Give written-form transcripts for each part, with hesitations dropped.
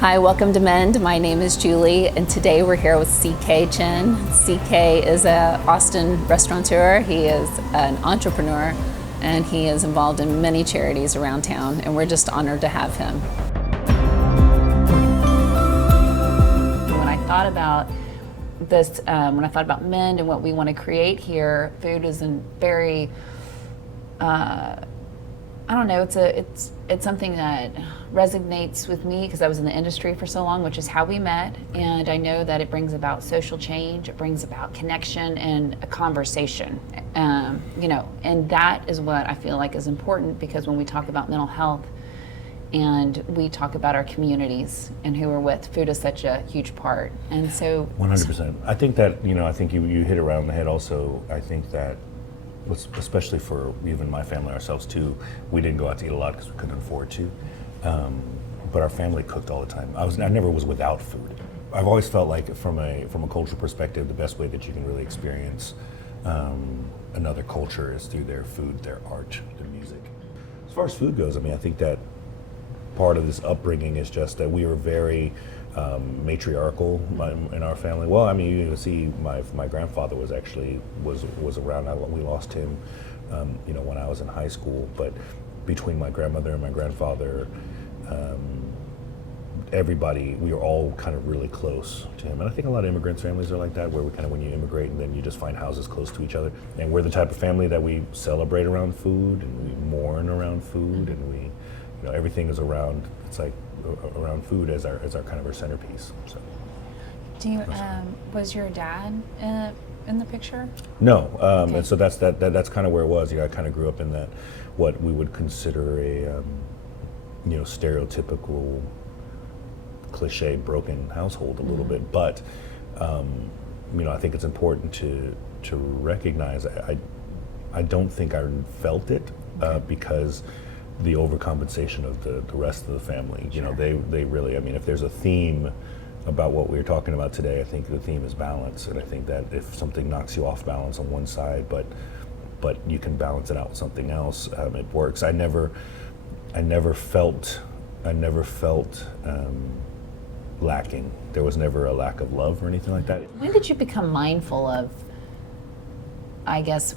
Hi, welcome to Mend. My name is Julie, and today we're here with CK Chen. CK is a Austin restaurateur. He is an entrepreneur, and he is involved in many charities around town, and we're just honored to have him. When I thought about this, when I thought about Mend and what we want to create here, food is a very I don't know. It's something that resonates with me because I was in the industry for so long, which is how we met. And I know that it brings about social change. It brings about connection and a conversation. And that is what I feel like is important, because when we talk about mental health and we talk about our communities and who we're with, food is such a huge part. And so 100%. I think that, I think you hit it around the head also. I think that, especially for even my family, ourselves too, we didn't go out to eat a lot because we couldn't afford to. But our family cooked all the time. I never was without food. I've always felt like from a cultural perspective, the best way that you can really experience another culture is through their food, their art, their music. As far as food goes, I think that part of this upbringing is just that we were very matriarchal in our family. Well, you can see my grandfather was around. We lost him, when I was in high school. But between my grandmother and my grandfather, everybody, we were all kind of really close to him. And I think a lot of immigrants' families are like that, where we kind of, when you immigrate and then you just find houses close to each other. And we're the type of family that we celebrate around food and we mourn around food, and we, everything is around. It's like around food as our kind of our centerpiece. So. Do you was your dad in the picture? No, Okay. And so that's kind of where it was. I kind of grew up in that what we would consider a stereotypical, cliche, broken household a little bit. But I think it's important to recognize. I don't think I felt it because the overcompensation of the rest of the family. Sure. They really, if there's a theme about what we're talking about today, I think the theme is balance. And I think that if something knocks you off balance on one side, but you can balance it out with something else, it works. I never felt lacking. There was never a lack of love or anything like that. when did you become mindful of, I guess,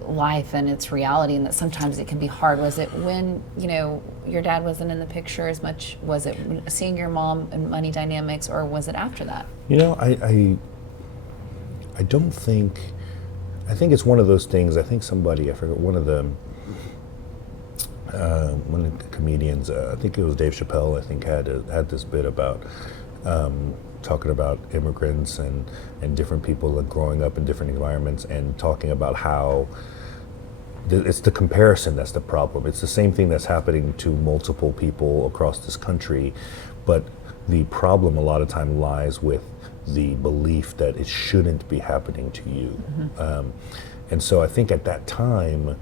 life and its reality, and that sometimes it can be hard? Was it when your dad wasn't in the picture as much? Was it seeing your mom and money dynamics, or was it after that? I don't think. I think it's one of those things. I think somebody, I forget, one of the comedians, I think it was Dave Chappelle, I think had this bit about talking about immigrants and different people growing up in different environments, and talking about how it's the comparison that's the problem. It's the same thing that's happening to multiple people across this country, but the problem a lot of time lies with the belief that it shouldn't be happening to you. Mm-hmm. And so I think at that time,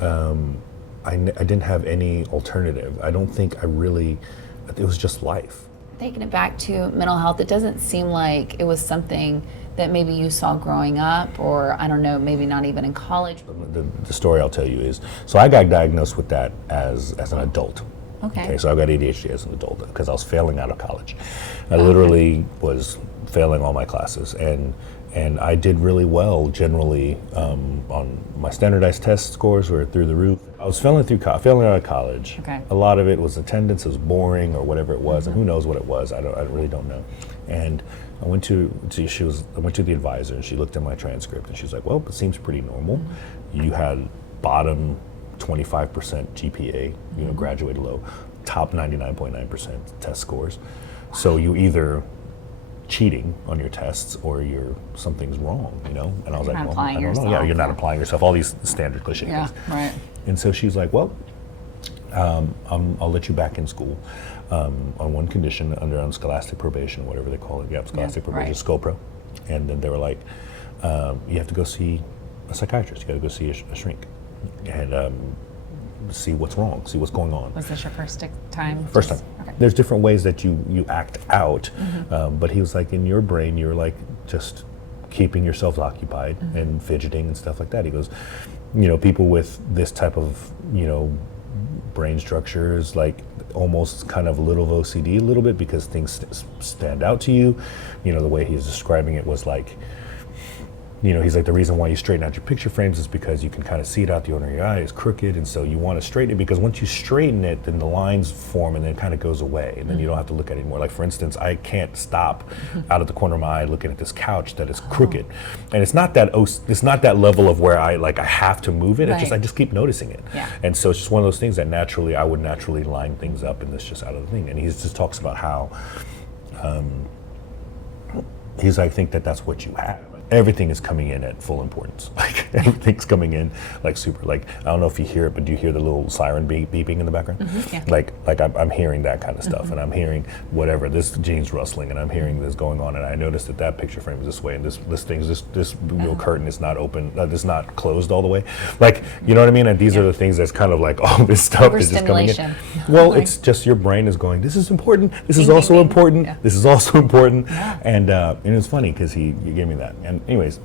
I didn't have any alternative. I don't think it was just life. Taking it back to mental health, it doesn't seem like it was something that maybe you saw growing up, or I don't know, maybe not even in college. The story I'll tell you is, so I got diagnosed with that as an adult. Okay. So I got ADHD as an adult because I was failing out of college. I literally was failing all my classes, and I did really well generally on my standardized test scores were through the roof. I was failing out of college. Okay. A lot of it was attendance, it was boring or whatever it was, and who knows what it was. I really don't know. And I went to the advisor, and she looked at my transcript, and she's like, "Well, it seems pretty normal. You had bottom 25% GPA, graduated low, top 99.9% test scores. So you either cheating on your tests or something's wrong, And I was like, well, I don't know. Yeah, you're not applying yourself. All these standard cliche things. Right. And so she's like, well, I'll let you back in school on one condition, under scholastic probation, whatever they call it. Yeah, scholastic probation, right. SCOPRO. And then they were like, you have to go see a psychiatrist. You got to go see a shrink and see what's wrong, see what's going on. Was this your first time? First time. Okay. There's different ways that you act out, but he was like, in your brain, you're like just keeping yourself occupied and fidgeting and stuff like that. He goes, people with this type of, brain structures, like almost kind of a little of OCD a little bit because things stand out to you. You know, the way he's describing it was like, you know, he's like, the reason why you straighten out your picture frames is because you can kind of see it out the corner of your eye. It's crooked, and so you want to straighten it because once you straighten it, then the lines form and then it kind of goes away, and then you don't have to look at it anymore. Like, for instance, I can't stop out of the corner of my eye looking at this couch that is crooked, and it's not that level of where I have to move it. It's just I just keep noticing it, and so it's just one of those things that I would naturally line things up, and it's just out of the thing. And he just talks about how he's like, I think that's what you have. Everything is coming in at full importance. Like, everything's coming in like super. Like, I don't know if you hear it, but do you hear the little siren beeping in the background? Like I'm hearing that kind of stuff, and I'm hearing whatever, this jeans rustling, and I'm hearing this going on, and I noticed that picture frame is this way, and this curtain is not open, it's not closed all the way. Like, you know what I mean? And these are the things that's kind of like all this stuff is just coming in. Well, it's just your brain is going, this is important. This is also important. This is also important. And it's funny because he gave me that. And anyways,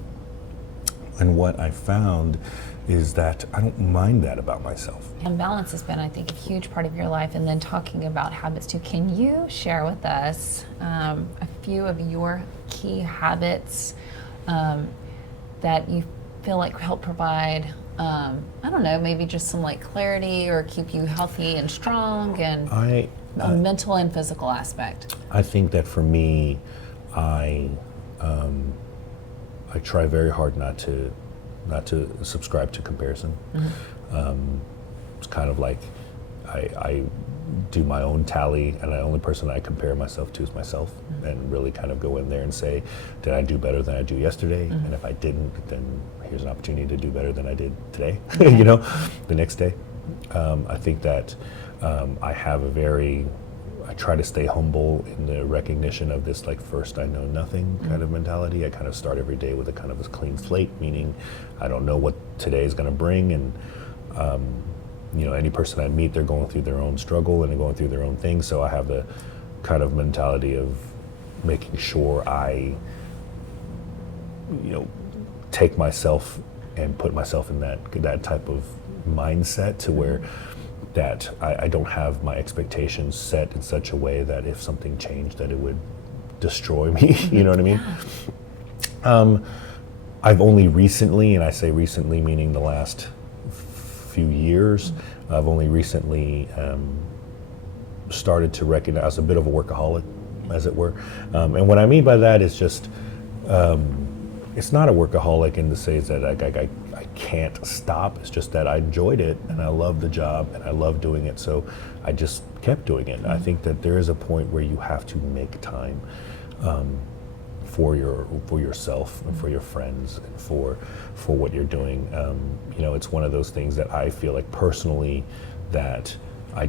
and what I found is that I don't mind that about myself. And balance has been, I think, a huge part of your life. And then talking about habits too, can you share with us a few of your key habits that you feel like help provide, I don't know, maybe just some like clarity or keep you healthy and strong, and a mental and physical aspect? I think that for me, I try very hard not to subscribe to comparison. It's kind of like I do my own tally, and the only person I compare myself to is myself, and really kind of go in there and say, did I do better than I do yesterday? And if I didn't, then here's an opportunity to do better than I did today, you know, the next day. I think that I try to stay humble in the recognition of this, like, first I know nothing kind of mentality. I kind of start every day with a kind of a clean slate, meaning I don't know what today is going to bring. And, you know, any person I meet, they're going through their own struggle and they're going through their own things. So I have the kind of mentality of making sure I, you know, take myself and put myself in that type of mindset to where that I don't have my expectations set in such a way that if something changed that it would destroy me, you know what I mean? I've only recently, and I say recently meaning the last few years, I've only recently started to recognize a bit of a workaholic, as it were. And what I mean by that is just, it's not a workaholic in the sense that I can't stop. It's just that I enjoyed it and I love the job and I love doing it, so I just kept doing it. I think that there is a point where you have to make time for yourself and for your friends and for what you're doing. You know, it's one of those things that I feel like personally that I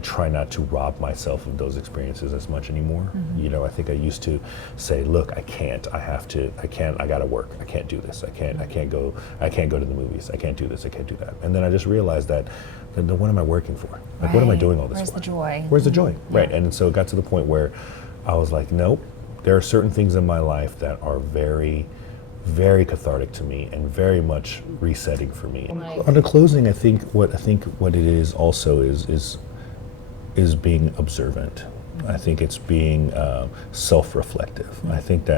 try not to rob myself of those experiences as much anymore. You know, I think I used to say, look, I gotta work. I can't do this. I can't go to the movies. I can't do this. I can't do that. And then I just realized that then what am I working for? Like, what am I doing all this for? Where's the joy? Where's the joy? Right. And so it got to the point where I was like, nope, there are certain things in my life that are very, very cathartic to me and very much resetting for me. On the closing, I think what it is also is being observant. I think it's being self-reflective. I think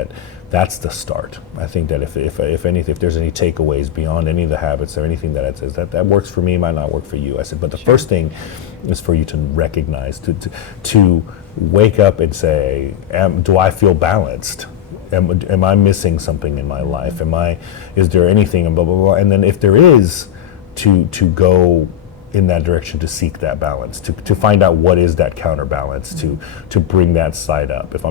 that's the start. I think that if there's any takeaways beyond any of the habits or anything that it says that works for me, might not work for you. I said, but the first thing is for you to recognize, to wake up and say, do I feel balanced? Am I missing something in my life? Is there anything, and blah, blah, blah. And then if there is, to go in that direction, to seek that balance, to find out what is that counterbalance, to bring that side up. If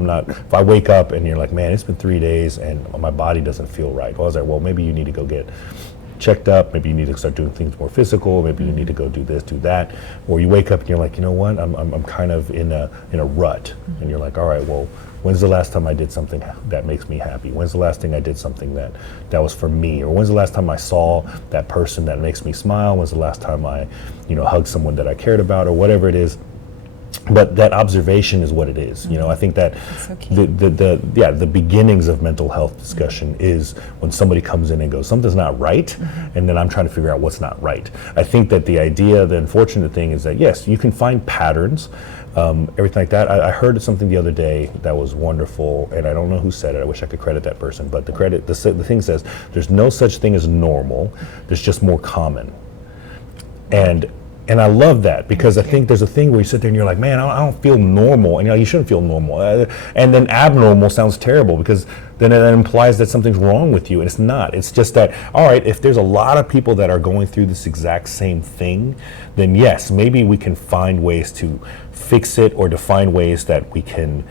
I wake up and you're like, man, it's been 3 days and my body doesn't feel right. Well, I was like, well, maybe you need to go get checked up, maybe you need to start doing things more physical, maybe you need to go do this, do that. Or you wake up and you're like, you know what, I'm kind of in a rut. And you're like, all right, well, when's the last time I did something that makes me happy? When's the last thing I did something that was for me? Or when's the last time I saw that person that makes me smile? When's the last time I, hugged someone that I cared about, or whatever it is? But that observation is what it is. You know, I think that so key. the beginnings of mental health discussion is when somebody comes in and goes, something's not right, and then I'm trying to figure out what's not right. I think that the unfortunate thing is that yes, you can find patterns, everything like that. I heard something the other day that was wonderful, and I don't know who said it. I wish I could credit that person, but the thing says there's no such thing as normal. There's just more common, and I love that, because I think there's a thing where you sit there and you're like, man, I don't feel normal. And you shouldn't feel normal. And then abnormal sounds terrible, because then it implies that something's wrong with you. And it's not. It's just that, all right, if there's a lot of people that are going through this exact same thing, then yes, maybe we can find ways to fix it, or to find ways that we can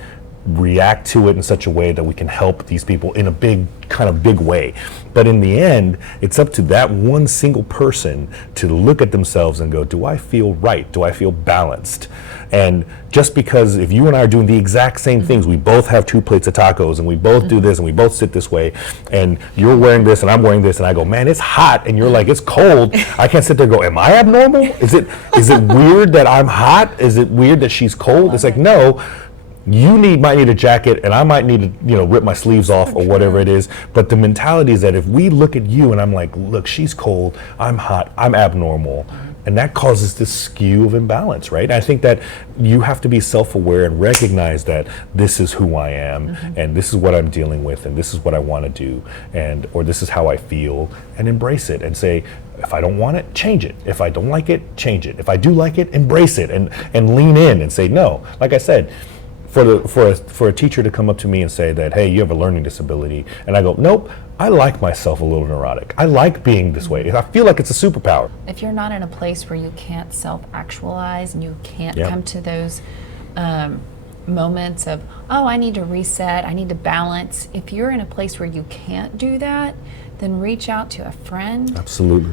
react to it in such a way that we can help these people in a big way. But in the end, it's up to that one single person to look at themselves and go, do I feel right? Do I feel balanced? And just because if you and I are doing the exact same things, we both have 2 plates of tacos, and we both do this, and we both sit this way, and you're wearing this and I'm wearing this, and I go, man, it's hot, and you're like, it's cold. I can't sit there and go, am I abnormal? Is it weird that I'm hot? Is it weird that she's cold? It's like, no. You might need a jacket, and I might need to, rip my sleeves off, or whatever it is. But the mentality is that if we look at you and I'm like, look, she's cold, I'm hot, I'm abnormal, and that causes this skew of imbalance, right? And I think that you have to be self-aware and recognize that this is who I am, and this is what I'm dealing with, and this is what I want to do, or this is how I feel, and embrace it and say, if I don't want it, change it. If I don't like it, change it. If I do like it, embrace it, and lean in and say no. Like I said, for a teacher to come up to me and say that, hey, you have a learning disability, and I go, nope, I like myself a little neurotic. I like being this way. I feel like it's a superpower. If you're not in a place where you can't self-actualize, and you can't come to those moments of, oh, I need to reset, I need to balance. If you're in a place where you can't do that, then reach out to a friend. Absolutely.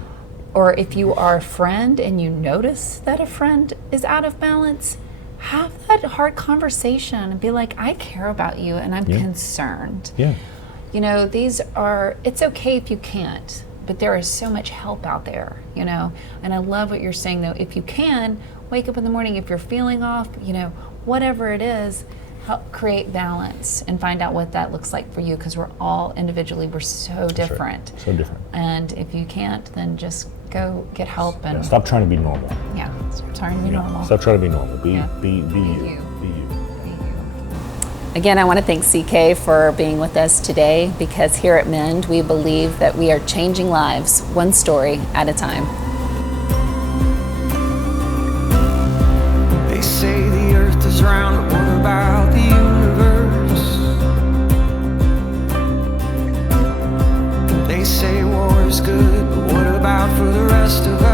Or if you are a friend and you notice that a friend is out of balance, have that hard conversation and be like, I care about you and I'm concerned. Yeah. It's okay if you can't, but there is so much help out there, And I love what you're saying, though. If you can, wake up in the morning, if you're feeling off, whatever it is, help create balance and find out what that looks like for you, because we're all individually, we're so different. Right. So different. And if you can't, then just go get help and stop trying to be normal. Yeah, stop trying to be normal. Stop trying to be normal. Be you. Be you. Be you. Again, I want to thank CK for being with us today, because here at Mend, we believe that we are changing lives one story at a time. They say the earth is round, but what about the universe? They say war is good, but what about for the rest of us?